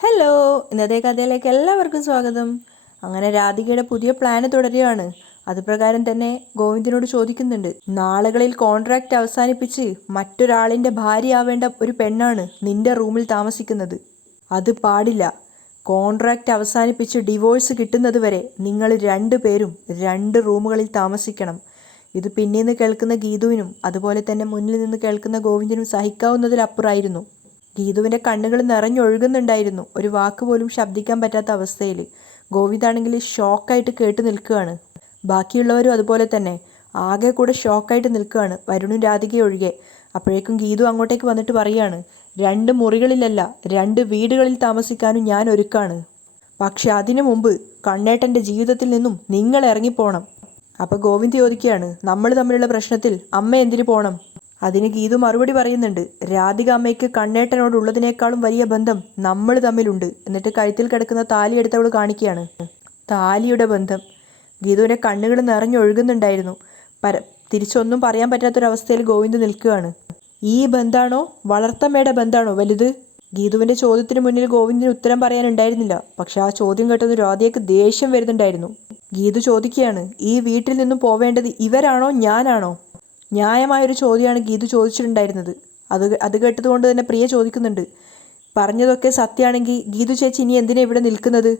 Hello, ഇന്നത്തെ കഥയിലേക്ക് എല്ലാവർക്കും സ്വാഗതം. അങ്ങനെ രാധികയുടെ പുതിയ പ്ലാന് തുടരുകയാണ്. അതുപ്രകാരം തന്നെ ഗോവിന്ദനോട് ചോദിക്കുന്നുണ്ട്, നാളുകളിൽ കോൺട്രാക്റ്റ് അവസാനിപ്പിച്ച് മറ്റൊരാളിൻ്റെ ഭാര്യയാവേണ്ട ഒരു പെണ്ണാണ് നിന്റെ റൂമിൽ താമസിക്കുന്നത്. അത് പാടില്ല. കോൺട്രാക്റ്റ് അവസാനിപ്പിച്ച് ഡിവോഴ്സ് കിട്ടുന്നത് വരെ നിങ്ങൾ രണ്ടുപേരും രണ്ട് റൂമുകളിൽ താമസിക്കണം. ഇത് പിന്നീന്ന് കേൾക്കുന്ന ഗീതുവിനും അതുപോലെ തന്നെ മുന്നിൽ നിന്ന് കേൾക്കുന്ന ഗോവിന്ദനും സഹിക്കാവുന്നതിലപ്പുറമായിരുന്നു. ഗീതുവിൻ്റെ കണ്ണുകൾ നിറഞ്ഞൊഴുകുന്നുണ്ടായിരുന്നു, ഒരു വാക്ക് പോലും ശബ്ദിക്കാൻ പറ്റാത്ത അവസ്ഥയിൽ. ഗോവിന്ദാണെങ്കിൽ ഷോക്കായിട്ട് കേട്ട് നിൽക്കുകയാണ്. ബാക്കിയുള്ളവരും അതുപോലെ തന്നെ ആകെ കൂടെ ഷോക്കായിട്ട് നിൽക്കുകയാണ്, വരുണും രാധികയും ഒഴികെ. അപ്പോഴേക്കും ഗീതു അങ്ങോട്ടേക്ക് വന്നിട്ട് പറയാണ്, രണ്ട് മുറികളിലല്ല, രണ്ട് വീടുകളിൽ താമസിക്കാനും ഞാൻ ഒരുക്കാണ്. പക്ഷെ അതിനു മുമ്പ് കണ്ണേട്ടൻ്റെ ജീവിതത്തിൽ നിന്നും നിങ്ങൾ ഇറങ്ങിപ്പോണം. അപ്പോൾ ഗോവിന്ദ് ചോദിക്കുകയാണ്, നമ്മൾ തമ്മിലുള്ള പ്രശ്നത്തിൽ അമ്മ എന്തിനു പോകണം? അതിന് ഗീതു മറുപടി പറയുന്നുണ്ട്, രാധിക അമ്മയ്ക്ക് കണ്ണേട്ടനോടുള്ളതിനേക്കാളും വലിയ ബന്ധം നമ്മൾ തമ്മിലുണ്ട്. എന്നിട്ട് കഴുത്തിൽ കിടക്കുന്ന താലി എടുത്തവൾ കാണിക്കുകയാണ്. താലിയുടെ ബന്ധം. ഗീതുവിൻ്റെ കണ്ണുകൾ നിറഞ്ഞൊഴുകുന്നുണ്ടായിരുന്നു. തിരിച്ചൊന്നും പറയാൻ പറ്റാത്തൊരവസ്ഥയിൽ ഗോവിന്ദ് നിൽക്കുകയാണ്. ഈ ബന്ധാണോ വളർത്തമ്മയുടെ ബന്ധാണോ വലുത്? ഗീതുവിൻ്റെ ചോദ്യത്തിന് മുന്നിൽ ഗോവിന്ദിന് ഉത്തരം പറയാനുണ്ടായിരുന്നില്ല. പക്ഷെ ആ ചോദ്യം കേട്ടൊന്ന് രാധികയ്ക്ക് ദേഷ്യം വരുന്നുണ്ടായിരുന്നു. ഗീതു ചോദിക്കുകയാണ്, ഈ വീട്ടിൽ നിന്നും പോവേണ്ടത് ഇവരാണോ ഞാനാണോ? ന്യായമായൊരു ചോദ്യമാണ് ഗീതു ചോദിച്ചിട്ടുണ്ടായിരുന്നത്. അത് കേട്ടതുകൊണ്ട് തന്നെ പ്രിയ ചോദിക്കുന്നുണ്ട്, പറഞ്ഞതൊക്കെ സത്യമാണെങ്കിൽ ഗീതു ചേച്ചി ഇനി എന്തിനാ ഇവിടെ നിൽക്കുന്നത്?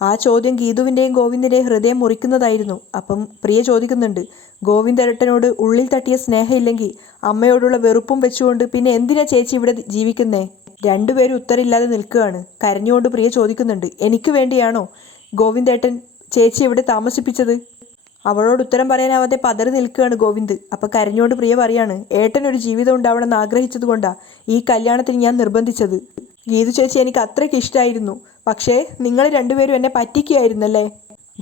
ആ ചോദ്യം ഗീതുവിൻ്റെയും ഗോവിന്ദിൻ്റെയും ഹൃദയം മുറിക്കുന്നതായിരുന്നു. അപ്പം പ്രിയ ചോദിക്കുന്നുണ്ട്, ഗോവിന്ദേട്ടനോട് ഉള്ളിൽ തട്ടിയ സ്നേഹമില്ലെങ്കിൽ അമ്മയോടുള്ള വെറുപ്പും വെച്ചുകൊണ്ട് പിന്നെ എന്തിനാ ചേച്ചി ഇവിടെ ജീവിക്കുന്നേ? രണ്ടുപേരും ഉത്തരമില്ലാതെ നിൽക്കുകയാണ്. കരഞ്ഞുകൊണ്ട് പ്രിയ ചോദിക്കുന്നുണ്ട്, എനിക്ക് വേണ്ടിയാണോ ഗോവിന്ദേട്ടൻ ചേച്ചി ഇവിടെ താമസിപ്പിച്ചത്? അവളോട് ഉത്തരം പറയാനാവാതെ പതറി നിൽക്കുകയാണ് ഗോവിന്ദ്. അപ്പം കരഞ്ഞുകൊണ്ട് പ്രിയ പറയാണ്, ഏട്ടനൊരു ജീവിതം ഉണ്ടാവണമെന്ന് ആഗ്രഹിച്ചത് കൊണ്ടാണ് ഈ കല്യാണത്തിന് ഞാൻ നിർബന്ധിച്ചത്. ഗീതു ചേച്ചി എനിക്ക് അത്രയ്ക്ക് ഇഷ്ടമായിരുന്നു, പക്ഷേ നിങ്ങൾ രണ്ടുപേരും എന്നെ പറ്റിക്കുകയായിരുന്നല്ലേ?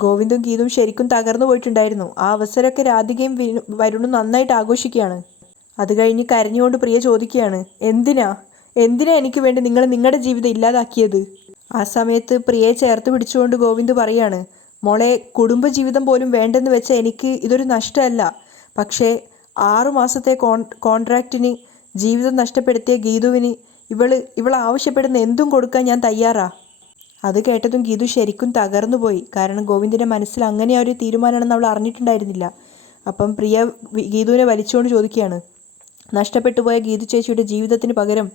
ഗോവിന്ദും ഗീതും ശരിക്കും തകർന്നു പോയിട്ടുണ്ടായിരുന്നു. ആ അവസരമൊക്കെ രാധികയും വരുണും നന്നായിട്ട് ആഘോഷിക്കുകയാണ്. അത് കഴിഞ്ഞ് കരഞ്ഞുകൊണ്ട് പ്രിയ ചോദിക്കുകയാണ്, എന്തിനാ എനിക്ക് വേണ്ടി നിങ്ങൾ നിങ്ങളുടെ ജീവിതം ഇല്ലാതാക്കിയത്? ആ സമയത്ത് പ്രിയയെ ചേർത്ത് പിടിച്ചുകൊണ്ട് ഗോവിന്ദ് പറയാണ്, മോളെ, കുടുംബജീവിതം പോലും വേണ്ടെന്ന് വെച്ച എനിക്ക് ഇതൊരു നഷ്ടമല്ല. പക്ഷേ 6 മാസത്തെ കോൺട്രാക്റ്റിന് ജീവിതം നഷ്ടപ്പെടുത്തിയ ഗീതുവിന് ഇവൾ ആവശ്യപ്പെടുന്ന എന്തും കൊടുക്കാൻ ഞാൻ തയ്യാറാ. അത് കേട്ടതും ഗീതു ശരിക്കും തകർന്നുപോയി. കാരണം ഗോവിന്ദിൻ്റെ മനസ്സിൽ അങ്ങനെ ഒരു തീരുമാനമാണെന്ന് അവൾ അറിഞ്ഞിട്ടുണ്ടായിരുന്നില്ല. അപ്പം പ്രിയ ഗീതുവിനെ വലിച്ചുകൊണ്ട് ചോദിക്കുകയാണ്, നഷ്ടപ്പെട്ടു പോയ ഗീതു ചേച്ചിയുടെ ജീവിതത്തിന് പകരം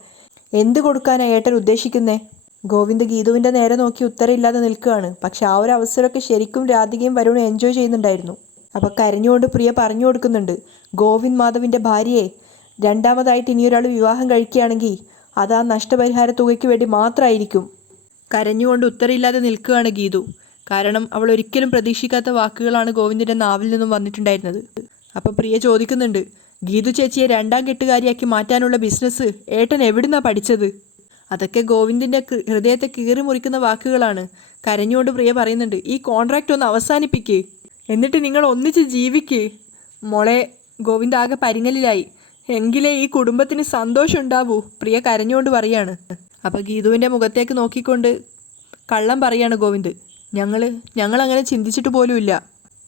എന്ത് കൊടുക്കാനാണ് ഏട്ടൻ ഉദ്ദേശിക്കുന്നേ? ഗോവിന്ദ് ഗീതുവിൻ്റെ നേരെ നോക്കി ഉത്തരമില്ലാതെ നിൽക്കുകയാണ്. പക്ഷെ ആ ഒരു അവസരമൊക്കെ ശരിക്കും രാധികയും വരുണും എൻജോയ് ചെയ്യുന്നുണ്ടായിരുന്നു. അപ്പോൾ കരഞ്ഞുകൊണ്ട് പ്രിയ പറഞ്ഞു കൊടുക്കുന്നുണ്ട്, ഗോവിന്ദ് മാധവിൻ്റെ ഭാര്യയെ രണ്ടാമതായിട്ട് ഇനിയൊരാൾ വിവാഹം കഴിക്കുകയാണെങ്കിൽ അത് ആ നഷ്ടപരിഹാര തുകയ്ക്ക് വേണ്ടി മാത്രമായിരിക്കും. കരഞ്ഞുകൊണ്ട് ഉത്തരമില്ലാതെ നിൽക്കുകയാണ് ഗീതു. കാരണം അവൾ ഒരിക്കലും പ്രതീക്ഷിക്കാത്ത വാക്കുകളാണ് ഗോവിന്ദിൻ്റെ നാവിൽ നിന്നും വന്നിട്ടുണ്ടായിരുന്നത്. അപ്പോൾ പ്രിയ ചോദിക്കുന്നുണ്ട്, ഗീതു ചേച്ചിയെ രണ്ടാം കെട്ടുകാരിയാക്കി മാറ്റാനുള്ള ബിസിനസ് ഏട്ടൻ എവിടുന്നാണ് പഠിച്ചത്? അതൊക്കെ ഗോവിന്ദിൻ്റെ ഹൃദയത്തെ കീറി മുറിക്കുന്ന വാക്കുകളാണ്. കരഞ്ഞുകൊണ്ട് പ്രിയ പറയുന്നുണ്ട്, ഈ കോൺട്രാക്റ്റ് ഒന്ന് അവസാനിപ്പിക്ക്, എന്നിട്ട് നിങ്ങൾ ഒന്നിച്ച് ജീവിക്ക്. മോളെ, ഗോവിന്ദ് ആകെ പരിങ്ങലിലായി. എങ്കിലേ ഈ കുടുംബത്തിന് സന്തോഷം ഉണ്ടാവൂ, പ്രിയ കരഞ്ഞുകൊണ്ട് പറയാണ്. അപ്പോൾ ഗീതുവിൻ്റെ മുഖത്തേക്ക് നോക്കിക്കൊണ്ട് കള്ളം പറയാണ് ഗോവിന്ദ്, ഞങ്ങൾ അങ്ങനെ ചിന്തിച്ചിട്ട് പോലുമില്ല.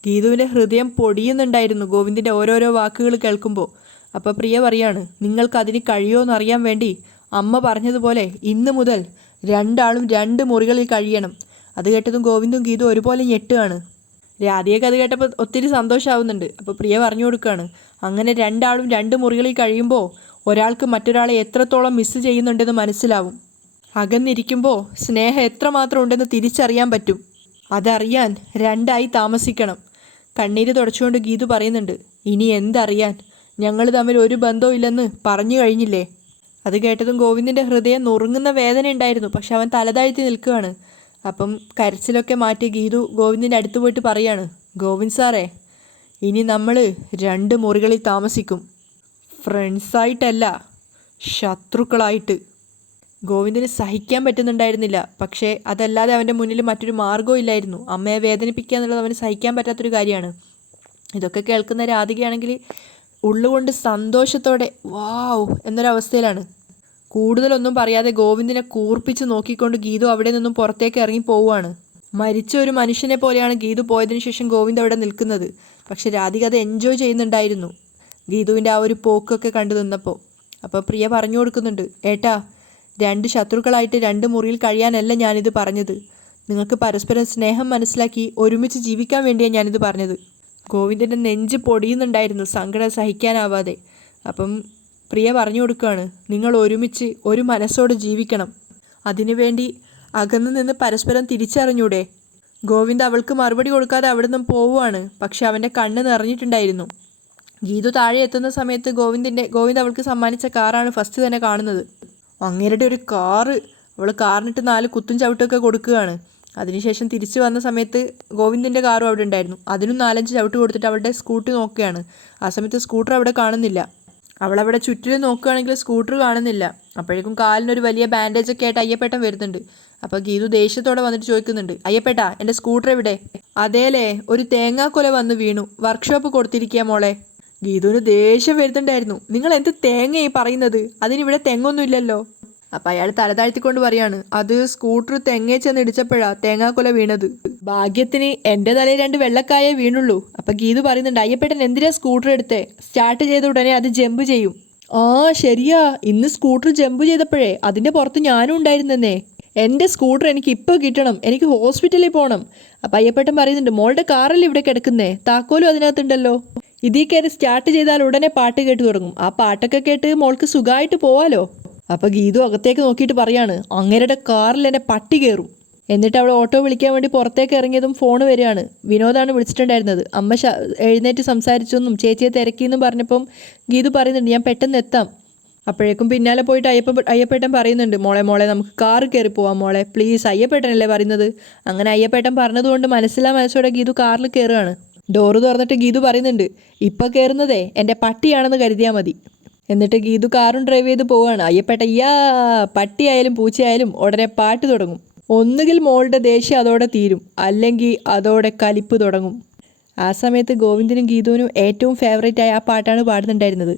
ഗീതുവിൻ്റെ ഹൃദയം പൊടിയുന്നുണ്ടായിരുന്നു ഗോവിന്ദിൻ്റെ ഓരോരോ വാക്കുകൾ കേൾക്കുമ്പോൾ. അപ്പോൾ പ്രിയ പറയാണ്, നിങ്ങൾക്കതിന് കഴിയുമോ എന്നറിയാൻ വേണ്ടി അമ്മ പറഞ്ഞതുപോലെ ഇന്ന് മുതൽ രണ്ടാളും രണ്ട് മുറികളിൽ കഴിയണം. അത് കേട്ടതും ഗോവിന്ദും ഗീതും ഒരുപോലെ ഞെട്ടുകയാണ്. രാധികയ്ക്ക് അത് കേട്ടപ്പോൾ ഒത്തിരി സന്തോഷമാവുന്നുണ്ട്. അപ്പോൾ പ്രിയ പറഞ്ഞു കൊടുക്കുകയാണ്, അങ്ങനെ രണ്ടാളും രണ്ട് മുറികളിൽ കഴിയുമ്പോൾ ഒരാൾക്ക് മറ്റൊരാളെ എത്രത്തോളം മിസ് ചെയ്യുന്നുണ്ടെന്ന് മനസ്സിലാവും. അകന്നിരിക്കുമ്പോൾ സ്നേഹം എത്രമാത്രം ഉണ്ടെന്ന് തിരിച്ചറിയാൻ പറ്റും. അതറിയാൻ രണ്ടായി താമസിക്കണം. കണ്ണീര് തുടച്ചുകൊണ്ട് ഗീതു പറയുന്നുണ്ട്, ഇനി എന്തറിയാൻ, ഞങ്ങൾ തമ്മിൽ ഒരു ബന്ധവും ഇല്ലെന്ന് പറഞ്ഞു കഴിഞ്ഞില്ലേ? അത് കേട്ടതും ഗോവിന്ദിൻ്റെ ഹൃദയം നുറുങ്ങുന്ന വേദന ഉണ്ടായിരുന്നു. പക്ഷെ അവൻ തലതാഴ്ത്തി നിൽക്കുകയാണ്. അപ്പം കരച്ചിലൊക്കെ മാറ്റി ഗീതു ഗോവിന്ദിൻ്റെ അടുത്ത് പോയിട്ട് പറയാണ്, ഗോവിന്ദ് സാറേ, ഇനി നമ്മൾ രണ്ട് മുറികളിൽ താമസിക്കും, ഫ്രണ്ട്സായിട്ടല്ല, ശത്രുക്കളായിട്ട്. ഗോവിന്ദിന് സഹിക്കാൻ പറ്റുന്നുണ്ടായിരുന്നില്ല. പക്ഷേ അതല്ലാതെ അവൻ്റെ മുന്നിൽ മറ്റൊരു മാർഗ്ഗവും ഇല്ലായിരുന്നു. അമ്മയെ വേദനിപ്പിക്കുക എന്നുള്ളത് അവന് സഹിക്കാൻ പറ്റാത്തൊരു കാര്യമാണ്. ഇതൊക്കെ കേൾക്കുന്ന രാധികയാണെങ്കിൽ ഉള്ളുകൊണ്ട് സന്തോഷത്തോടെ വാവ് എന്നൊരവസ്ഥയിലാണ്. കൂടുതലൊന്നും പറയാതെ ഗോവിന്ദിനെ കൂർപ്പിച്ച് നോക്കിക്കൊണ്ട് ഗീതു അവിടെ നിന്നും പുറത്തേക്ക് ഇറങ്ങി പോവുകയാണ്. മരിച്ച ഒരു മനുഷ്യനെ പോലെയാണ് ഗീതു പോയതിനു ശേഷം ഗോവിന്ദ് അവിടെ നിൽക്കുന്നത്. പക്ഷെ രാധിക അത് എൻജോയ് ചെയ്യുന്നുണ്ടായിരുന്നു, ഗീതുവിൻ്റെ ആ ഒരു പോക്കൊക്കെ കണ്ടു നിന്നപ്പോൾ. അപ്പോൾ പ്രിയ പറഞ്ഞു കൊടുക്കുന്നുണ്ട്, ഏട്ടാ, രണ്ട് ശത്രുക്കളായിട്ട് രണ്ട് മുറിയിൽ കഴിയാനല്ല ഞാനിത് പറഞ്ഞത്. നിങ്ങൾക്ക് പരസ്പരം സ്നേഹം മനസ്സിലാക്കി ഒരുമിച്ച് ജീവിക്കാൻ വേണ്ടിയാണ് ഞാനിത് പറഞ്ഞത്. ഗോവിന്ദൻ്റെ നെഞ്ച് പൊടിയുന്നുണ്ടായിരുന്നു സങ്കടം സഹിക്കാനാവാതെ. അപ്പം പ്രിയ പറഞ്ഞു കൊടുക്കുകയാണ്, നിങ്ങൾ ഒരുമിച്ച് ഒരു മനസ്സോടെ ജീവിക്കണം. അതിനുവേണ്ടി അകന്നു നിന്ന് പരസ്പരം തിരിച്ചറിഞ്ഞൂടെ? ഗോവിന്ദ് അവൾക്ക് മറുപടി കൊടുക്കാതെ അവിടെ നിന്നും പോവുകയാണ്. പക്ഷെ അവൻ്റെ കണ്ണ് നിറഞ്ഞിട്ടുണ്ടായിരുന്നു. ഗീതു താഴെ എത്തുന്ന സമയത്ത് ഗോവിന്ദ് അവൾക്ക് സമ്മാനിച്ച കാറാണ് ഫസ്റ്റ് തന്നെ കാണുന്നത്. അങ്ങേരുടെ ഒരു കാറ്. അവൾ കാറിനിട്ട് 4 കുത്തും ചവിട്ടൊക്കെ കൊടുക്കുകയാണ്. അതിനുശേഷം തിരിച്ചു വന്ന സമയത്ത് ഗോവിന്ദിൻ്റെ കാറും അവിടെ ഉണ്ടായിരുന്നു. അതിനും 4-5 ചവിട്ട് കൊടുത്തിട്ട് അവളുടെ സ്കൂട്ടി നോക്കുകയാണ്. ആ സമയത്ത് സ്കൂട്ടർ അവിടെ കാണുന്നില്ല. അവളവിടെ ചുറ്റിലും നോക്കുകയാണെങ്കിൽ സ്കൂട്ടർ കാണുന്നില്ല. അപ്പോഴേക്കും കാലിനൊരു വലിയ ബാൻഡേജൊക്കെ ആയിട്ട് അയ്യപ്പേട്ടൻ വരുന്നുണ്ട്. അപ്പോൾ ഗീതു ദേഷ്യത്തോടെ വന്നിട്ട് ചോദിക്കുന്നുണ്ട്, അയ്യപ്പേട്ടാ എൻ്റെ സ്കൂട്ടർ എവിടെ? അതേലേ, ഒരു തേങ്ങാക്കൊല വന്ന് വീണു, വർക്ക്ഷോപ്പ് കൊടുത്തിരിക്കുക മോളെ. ഗീതുവിന് ദേഷ്യം വരുന്നുണ്ടായിരുന്നു. നിങ്ങൾ എന്ത് തേങ്ങയായി പറയുന്നത്? അതിനിവിടെ തെങ്ങൊന്നും ഇല്ലല്ലോ. അപ്പം അയാൾ തലതാഴ്ത്തിക്കൊണ്ട് പറയാണ്, അത് സ്കൂട്ടർ തെങ്ങേ ചെന്ന് ഇടിച്ചപ്പോഴാ തേങ്ങാക്കൊല വീണത്. ഭാഗ്യത്തിന് എൻ്റെ തലയിൽ 2 വെള്ളക്കായേ വീണുള്ളൂ. അപ്പം ഗീതു പറയുന്നുണ്ട്, അയ്യപ്പേട്ടൻ എന്തിനാ സ്കൂട്ടർ എടുത്തേ? സ്റ്റാർട്ട് ചെയ്ത ഉടനെ അത് ജമ്പ് ചെയ്യും. ആ ശരിയാ, ഇന്ന് സ്കൂട്ടർ ജമ്പ് ചെയ്തപ്പോഴേ അതിൻ്റെ പുറത്ത് ഞാനും ഉണ്ടായിരുന്നെന്നേ. എൻ്റെ സ്കൂട്ടർ എനിക്ക് ഇപ്പോൾ കിട്ടണം, എനിക്ക് ഹോസ്പിറ്റലിൽ പോകണം. അപ്പം അയ്യപ്പേട്ടൻ പറയുന്നുണ്ട്, മോളുടെ കാറല്ലേ ഇവിടെ കിടക്കുന്നേ, താക്കോലും അതിനകത്തുണ്ടല്ലോ. ഇതിൽ കയറി സ്റ്റാർട്ട് ചെയ്താൽ ഉടനെ പാട്ട് കേട്ട് തുടങ്ങും. ആ പാട്ടൊക്കെ കേട്ട് മോൾക്ക് സുഖമായിട്ട് പോവാലോ. അപ്പോൾ ഗീതു അകത്തേക്ക് നോക്കിയിട്ട് പറയാണ്, അങ്ങേരുടെ കാറിൽ എന്നെ പട്ടി കയറും. എന്നിട്ട് അവൾ ഓട്ടോ വിളിക്കാൻ വേണ്ടി പുറത്തേക്ക് ഇറങ്ങിയതും ഫോൺ വരികയാണ്. വിനോദാണ് വിളിച്ചിട്ടുണ്ടായിരുന്നത്. അമ്മ എഴുന്നേറ്റ് സംസാരിച്ചെന്നും ചേച്ചിയെ തിരക്കിയെന്നും പറഞ്ഞപ്പം ഗീതു പറയുന്നുണ്ട്, ഞാൻ പെട്ടെന്ന് എത്താം. അപ്പോഴേക്കും പിന്നാലെ പോയിട്ട് അയ്യപ്പേട്ടൻ പറയുന്നുണ്ട്, മോളെ നമുക്ക് കാറ് കയറി പോവാം മോളെ, പ്ലീസ്. അയ്യപ്പേട്ടനല്ലേ പറയുന്നത്. അങ്ങനെ അയ്യപ്പേട്ടൻ പറഞ്ഞതുകൊണ്ട് മനസ്സോടെ ഗീതു കാറിൽ കയറുകയാണ്. ഡോറ് തുറന്നിട്ട് ഗീതു പറയുന്നുണ്ട്, ഇപ്പോൾ കയറുന്നതേ എൻ്റെ പട്ടിയാണെന്ന് കരുതിയാൽ മതി. എന്നിട്ട് ഗീതു കാറും ഡ്രൈവ് ചെയ്ത് പോവുകയാണ്. അയ്യപ്പേട്ട പട്ടിയായാലും പൂച്ചയായാലും ഉടനെ പാട്ട് തുടങ്ങും. ഒന്നുകിൽ മോളുടെ ദേഷ്യം അതോടെ തീരും, അല്ലെങ്കിൽ അതോടെ കലിപ്പ് തുടങ്ങും. ആ സമയത്ത് ഗോവിന്ദനും ഗീതുവിനും ഏറ്റവും ഫേവറേറ്റ് ആയ ആ പാട്ടാണ് പാടുന്നുണ്ടായിരുന്നത്.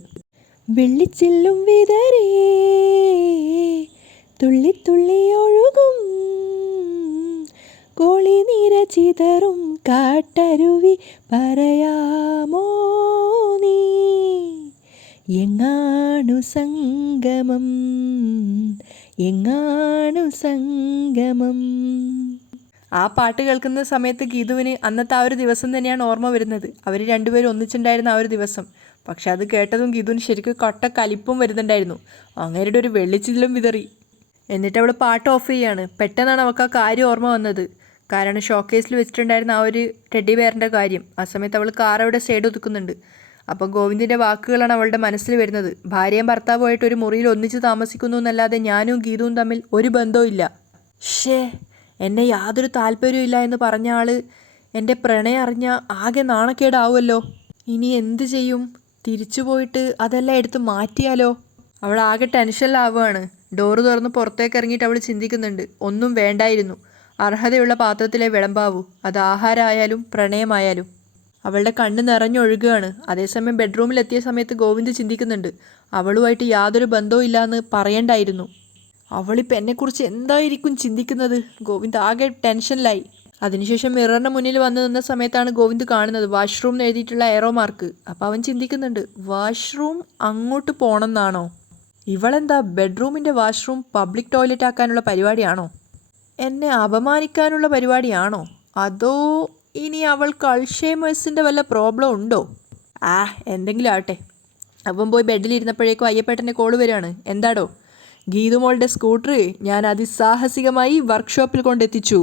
വെള്ളിച്ചില്ലും വിതരേ തുള്ളി തുള്ളി ഒഴുകും കോളി നീര ചിതറും കാട്ടരുവി പറയാമോ നീ എങ്ങാണു സംഗമം എങ്ങാണു സംഗമം. ആ പാട്ട് കേൾക്കുന്ന സമയത്ത് ഗീതുവിന് അന്നത്തെ ആ ഒരു ദിവസം തന്നെയാണ് ഓർമ്മ വരുന്നത്. അവർ രണ്ടുപേരും ഒന്നിച്ചുണ്ടായിരുന്ന ആ ഒരു ദിവസം. പക്ഷെ അത് കേട്ടതും ഗീതുവിന് ശരിക്കും കട്ട കലിപ്പും വരുന്നുണ്ടായിരുന്നു. അങ്ങേരുടെ ഒരു വെള്ളിച്ചില്ലും വിതറി. എന്നിട്ട് അവൾ പാട്ട് ഓഫ് ചെയ്യാണ്. പെട്ടെന്നാണ് അവൾക്ക് ആ കാര്യം ഓർമ്മ വന്നത്. കാരണം ഷോക്കേസിൽ വെച്ചിട്ടുണ്ടായിരുന്ന ആ ഒരു ടെഡി ബെയറിൻ്റെ കാര്യം. ആ സമയത്ത് അവൾ കാർ അവിടെ സൈഡ് ഒതുക്കുന്നുണ്ട്. അപ്പോൾ ഗോവിന്ദിൻ്റെ വാക്കുകളാണ് അവളുടെ മനസ്സിൽ വരുന്നത്. ഭാര്യയും ഭർത്താവുമായിട്ട് ഒരു മുറിയിൽ ഒന്നിച്ച് താമസിക്കുന്നു എന്നല്ലാതെ ഞാനും ഗീതുവും തമ്മിൽ ഒരു ബന്ധവും ഇല്ല. എന്നെ യാതൊരു താല്പര്യവും ഇല്ല എന്ന് പറഞ്ഞ ആൾ എൻ്റെ പ്രണയം അറിഞ്ഞ ആകെ നാണക്കേടാവുമല്ലോ. ഇനി എന്ത് ചെയ്യും? തിരിച്ചു പോയിട്ട് അതെല്ലാം എടുത്ത് മാറ്റിയാലോ? അവൾ ആകെ ടെൻഷനിലാവുകയാണ്. ഡോറ് തുറന്ന് പുറത്തേക്ക് ഇറങ്ങിയിട്ട് അവൾ ചിന്തിക്കുന്നുണ്ട്, ഒന്നും വേണ്ടായിരുന്നു. അർഹതയുള്ള പാത്രത്തിലെ വിളമ്പാവൂ, അത് ആഹാരമായാലും പ്രണയമായാലും. അവളുടെ കണ്ണ് നിറഞ്ഞൊഴുകുകയാണ്. അതേസമയം ബെഡ്റൂമിലെത്തിയ സമയത്ത് ഗോവിന്ദ് ചിന്തിക്കുന്നുണ്ട്, അവളുമായിട്ട് യാതൊരു ബന്ധവും ഇല്ലയെന്ന് പറയണ്ടായിരുന്നു. അവളിപ്പോൾ എന്നെക്കുറിച്ച് എന്തായിരിക്കും ചിന്തിക്കുന്നത്? ഗോവിന്ദ് ആകെ ടെൻഷനിലായി. അതിനുശേഷം മിററിന് മുന്നിൽ വന്നു നിന്ന സമയത്താണ് ഗോവിന്ദ് കാണുന്നത് വാഷ്റൂം എന്ന് എഴുതിയിട്ടുള്ള എറോ മാർക്ക്. അപ്പോൾ അവൻ ചിന്തിക്കുന്നുണ്ട്, വാഷ്റൂം അങ്ങോട്ട് പോകണമെന്നാണോ? ഇവളെന്താ ബെഡ്റൂമിൻ്റെ വാഷ്റൂം പബ്ലിക് ടോയ്ലറ്റ് ആക്കാനുള്ള പരിപാടിയാണോ? എന്നെ അപമാനിക്കാനുള്ള പരിപാടിയാണോ? അതോ ഇനി അവൾക്ക് അൾഷൈമേഴ്സിൻ്റെ വല്ല പ്രോബ്ലം ഉണ്ടോ? എന്തെങ്കിലും ആവട്ടെ. അവൻ പോയി ബെഡിലിരുന്നപ്പോഴേക്കും അയ്യപ്പേട്ടൻ്റെ കോള് വരികയാണ്. എന്താടോ? ഗീതുമോളുടെ സ്കൂട്ടർ ഞാൻ അതിസാഹസികമായി വർക്ക്ഷോപ്പിൽ കൊണ്ടെത്തിച്ചു.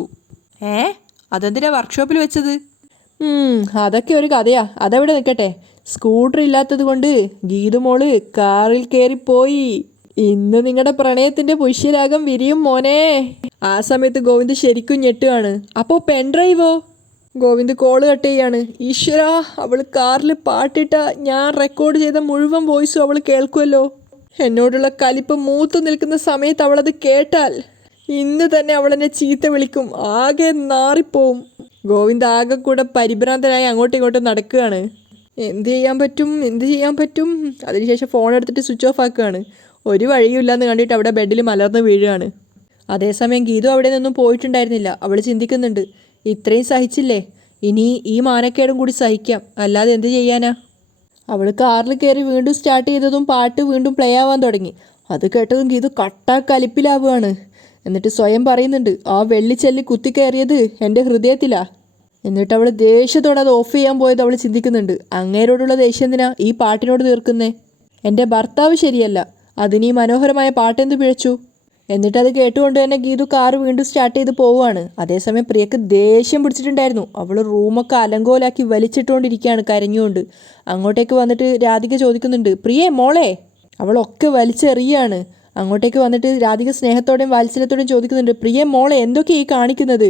അതെന്തിനാ വർക്ക്ഷോപ്പിൽ വെച്ചത്? അതൊക്കെ ഒരു കഥയാ, അതവിടെ നിൽക്കട്ടെ. സ്കൂട്ടർ ഇല്ലാത്തത് കൊണ്ട് ഗീതുമോള് കാറിൽ കയറിപ്പോയി. ഇന്ന് നിങ്ങളുടെ പ്രണയത്തിൻ്റെ പുഷ്യരാഗം വിരിയും മോനെ. ആ സമയത്ത് ഗോവിന്ദ് ശരിക്കും ഞെട്ടുകയാണ്. അപ്പോൾ പെൻഡ്രൈവോ? ഗോവിന്ദ് കോള് കട്ട് ചെയ്യാണ്. ഈശ്വരാ, അവൾ കാറിൽ പാട്ടിട്ട ഞാൻ റെക്കോർഡ് ചെയ്ത മുഴുവൻ വോയിസും അവൾ കേൾക്കുമല്ലോ. എന്നോടുള്ള കലിപ്പ് മൂത്തു നിൽക്കുന്ന സമയത്ത് അവളത് കേട്ടാൽ ഇന്ന് തന്നെ അവളെന്നെ ചീത്ത വിളിക്കും. ആകെ നാറിപ്പോവും. ഗോവിന്ദ് ആകെ കൂടെ പരിഭ്രാന്തനായി അങ്ങോട്ടും ഇങ്ങോട്ടും നടക്കുകയാണ്. എന്ത് ചെയ്യാൻ പറ്റും? അതിനുശേഷം ഫോൺ എടുത്തിട്ട് സ്വിച്ച് ഓഫ് ആക്കുകയാണ്. ഒരു വഴിയുമില്ലെന്ന് കണ്ടിട്ട് അവിടെ ബെഡിൽ മലർന്ന് വീഴുകയാണ്. അതേസമയം ഗീതു അവിടെ നിന്നും പോയിട്ടുണ്ടായിരുന്നില്ല. അവൾ ചിന്തിക്കുന്നുണ്ട്, ഇത്രയും സഹിച്ചില്ലേ, ഇനി ഈ മാനക്കേടും കൂടി സഹിക്കാം, അല്ലാതെ എന്ത് ചെയ്യാനാ? അവൾ കാറിൽ കയറി വീണ്ടും സ്റ്റാർട്ട് ചെയ്തതും പാട്ട് വീണ്ടും പ്ലേ ആവാൻ തുടങ്ങി. അത് കേട്ടതും ഗീതു കലിപ്പിലാവുകയാണ്. എന്നിട്ട് സ്വയം പറയുന്നുണ്ട്, ആ വെള്ളിച്ചെല്ലി കുത്തിക്കയറിയത് എൻ്റെ ഹൃദയത്തിലാ. എന്നിട്ട് അവൾ ദേഷ്യത്തോടെ അത് ഓഫ് ചെയ്യാൻ പോയത് അവൾ ചിന്തിക്കുന്നുണ്ട്. അങ്ങേരോടുള്ള ദേഷ്യം എന്തിനാ ഈ പാട്ടിനോട് തീർക്കുന്നേ? എൻ്റെ ഭർത്താവ് ശരിയല്ല, അതിനീ മനോഹരമായ പാട്ടെന്ത് പിഴച്ചു? എന്നിട്ട് അത് കേട്ടുകൊണ്ട് തന്നെ ഗീതു കാറ് വീണ്ടും സ്റ്റാർട്ട് ചെയ്ത് പോവുകയാണ്. അതേസമയം പ്രിയക്ക് ദേഷ്യം പിടിച്ചിട്ടുണ്ടായിരുന്നു. അവൾ റൂമൊക്കെ അലങ്കോലാക്കി വലിച്ചിട്ടുകൊണ്ടിരിക്കുകയാണ് കരഞ്ഞുകൊണ്ട്. അങ്ങോട്ടേക്ക് വന്നിട്ട് രാധിക ചോദിക്കുന്നുണ്ട്, പ്രിയേ മോളെ. അവളൊക്കെ വലിച്ചെറിയാണ്. അങ്ങോട്ടേക്ക് വന്നിട്ട് രാധിക സ്നേഹത്തോടെയും വാത്സല്യത്തോടെയും ചോദിക്കുന്നുണ്ട്, പ്രിയേ മോളെ എന്തൊക്കെയാ ഈ കാണിക്കുന്നത്?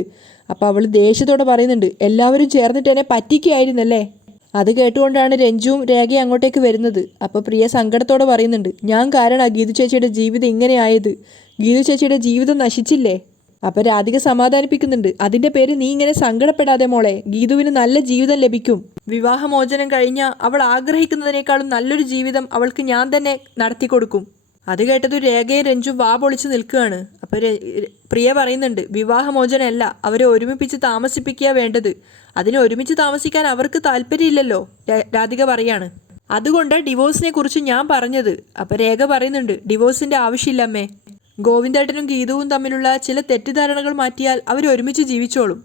അപ്പോൾ അവൾ ദേഷ്യത്തോടെ പറയുന്നുണ്ട്, എല്ലാവരും ചേർന്നിട്ട് എന്നെ പറ്റിക്കുകയായിരുന്നല്ലേ. അത് കേട്ടുകൊണ്ടാണ് രഞ്ജുവും രേഖയും അങ്ങോട്ടേക്ക് വരുന്നത്. അപ്പോൾ പ്രിയ സങ്കടത്തോടെ പറയുന്നുണ്ട്, ഞാൻ കാരണമാണ് ഗീതു ചേച്ചിയുടെ ജീവിതം ഇങ്ങനെയായത്. ഗീതു ചേച്ചിയുടെ ജീവിതം നശിച്ചില്ലേ? അപ്പോൾ രാധിക സമാധാനിപ്പിക്കുന്നുണ്ട്, അതിൻ്റെ പേര് നീ ഇങ്ങനെ സങ്കടപ്പെടാതെ മോളെ, ഗീതുവിന് നല്ല ജീവിതം ലഭിക്കും. വിവാഹമോചനം കഴിഞ്ഞാൽ അവൾ ആഗ്രഹിക്കുന്നതിനേക്കാളും നല്ലൊരു ജീവിതം അവൾക്ക് ഞാൻ തന്നെ നടത്തി കൊടുക്കും. അത് കേട്ടത് രേഖയും രഞ്ജു വാ പൊളിച്ച് നിൽക്കുകയാണ്. അപ്പോൾ പ്രിയ പറയുന്നുണ്ട്, വിവാഹമോചനമല്ല, അവരെ ഒരുമിപ്പിച്ച് താമസിപ്പിക്കുക വേണ്ടത്. അതിന് ഒരുമിച്ച് താമസിക്കാൻ അവർക്ക് താല്പര്യമില്ലല്ലോ, രാധിക പറയാണ്. അതുകൊണ്ട് ഡിവോഴ്സിനെ കുറിച്ച് ഞാൻ പറഞ്ഞത്. അപ്പോൾ രേഖ പറയുന്നുണ്ട്, ഡിവോഴ്സിൻ്റെ ആവശ്യമില്ലമ്മേ. ഗോവിന്ദേട്ടനും ഗീതുവും തമ്മിലുള്ള ചില തെറ്റിദ്ധാരണകൾ മാറ്റിയാൽ അവർ ഒരുമിച്ച് ജീവിച്ചോളും.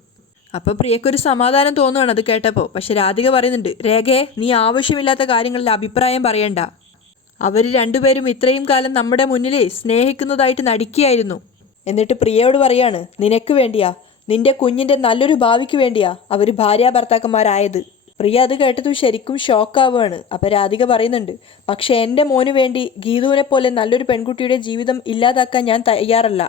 അപ്പോൾ പ്രിയക്കൊരു സമാധാനം തോന്നുകയാണ് അത് കേട്ടപ്പോൾ. പക്ഷെ രാധിക പറയുന്നുണ്ട്, രേഖയെ നീ ആവശ്യമില്ലാത്ത കാര്യങ്ങളിൽ അഭിപ്രായം പറയണ്ട. അവർ രണ്ടുപേരും ഇത്രയും കാലം നമ്മുടെ മുന്നിൽ സ്നേഹിക്കുന്നതായിട്ട് നടിക്കുകയായിരുന്നു. എന്നിട്ട് പ്രിയയോട് പറയാണ്, നിനക്ക് വേണ്ടിയാ, നിന്റെ കുഞ്ഞിൻ്റെ നല്ലൊരു ഭാവിക്ക് വേണ്ടിയാ അവർ ഭാര്യാഭർത്താക്കന്മാരായത്. പ്രിയ അത് കേട്ടതും ശരിക്കും ഷോക്കാവുകയാണ്. അപ്പോൾ രാധിക പറയുന്നുണ്ട്, പക്ഷേ എൻ്റെ മോന് വേണ്ടി ഗീതുവിനെ പോലെ നല്ലൊരു പെൺകുട്ടിയുടെ ജീവിതം ഇല്ലാതാക്കാൻ ഞാൻ തയ്യാറല്ല.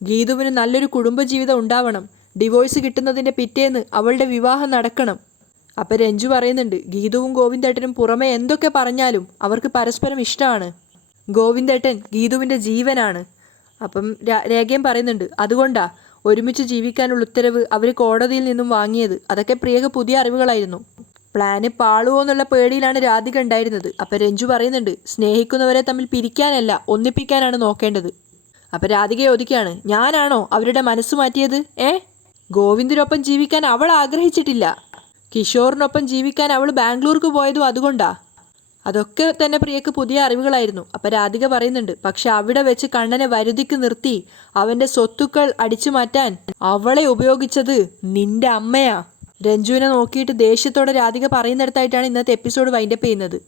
ഗീതുവിന് നല്ലൊരു കുടുംബജീവിതം ഉണ്ടാവണം. ഡിവോഴ്സ് കിട്ടുന്നതിൻ്റെ പിറ്റേന്ന് അവളുടെ വിവാഹം നടക്കണം. അപ്പം രഞ്ജു പറയുന്നുണ്ട്, ഗീതുവും ഗോവിന്ദേട്ടനും പുറമെ എന്തൊക്കെ പറഞ്ഞാലും അവർക്ക് പരസ്പരം ഇഷ്ടമാണ്. ഗോവിന്ദേട്ടൻ ഗീതുവിൻ്റെ ജീവനാണ്. അപ്പം രേഖയും പറയുന്നുണ്ട്, അതുകൊണ്ടാ ഒരുമിച്ച് ജീവിക്കാനുള്ള ഉത്തരവ് അവർ കോടതിയിൽ നിന്നും വാങ്ങിയത്. അതൊക്കെ പ്രിയക്ക് പുതിയ അറിവുകളായിരുന്നു. പ്ലാന് പാളുവോ എന്നുള്ള പേടിയിലാണ് രാധിക ഉണ്ടായിരുന്നത്. അപ്പം രഞ്ജു പറയുന്നുണ്ട്, സ്നേഹിക്കുന്നവരെ തമ്മിൽ പിരിക്കാനല്ല ഒന്നിപ്പിക്കാനാണ് നോക്കേണ്ടത്. അപ്പം രാധിക ചോദിക്കുകയാണ്, ഞാനാണോ അവരുടെ മനസ്സ് മാറ്റിയത്? ഗോവിന്ദിനൊപ്പം ജീവിക്കാൻ അവൾ ആഗ്രഹിച്ചിട്ടില്ല. കിഷോറിനൊപ്പം ജീവിക്കാൻ അവൾ ബാംഗ്ലൂർക്ക് പോയതും അതുകൊണ്ടാ. അതൊക്കെ തന്നെ പ്രിയക്ക് പുതിയ അറിവുകളായിരുന്നു. അപ്പം രാധിക പറയുന്നുണ്ട്, പക്ഷെ അവിടെ വെച്ച് കണ്ണനെ വരുതിക്ക് നിർത്തി അവൻ്റെ സ്വത്തുക്കൾ അടിച്ചു മാറ്റാൻ അവളെ ഉപയോഗിച്ചത് നിന്റെ അമ്മയാ. രഞ്ജുവിനെ നോക്കിയിട്ട് ദേഷ്യത്തോടെ രാധിക പറയുന്നിടത്തായിട്ടാണ് ഇന്നത്തെ എപ്പിസോഡ് വൈൻഡപ്പ് ചെയ്യുന്നത്.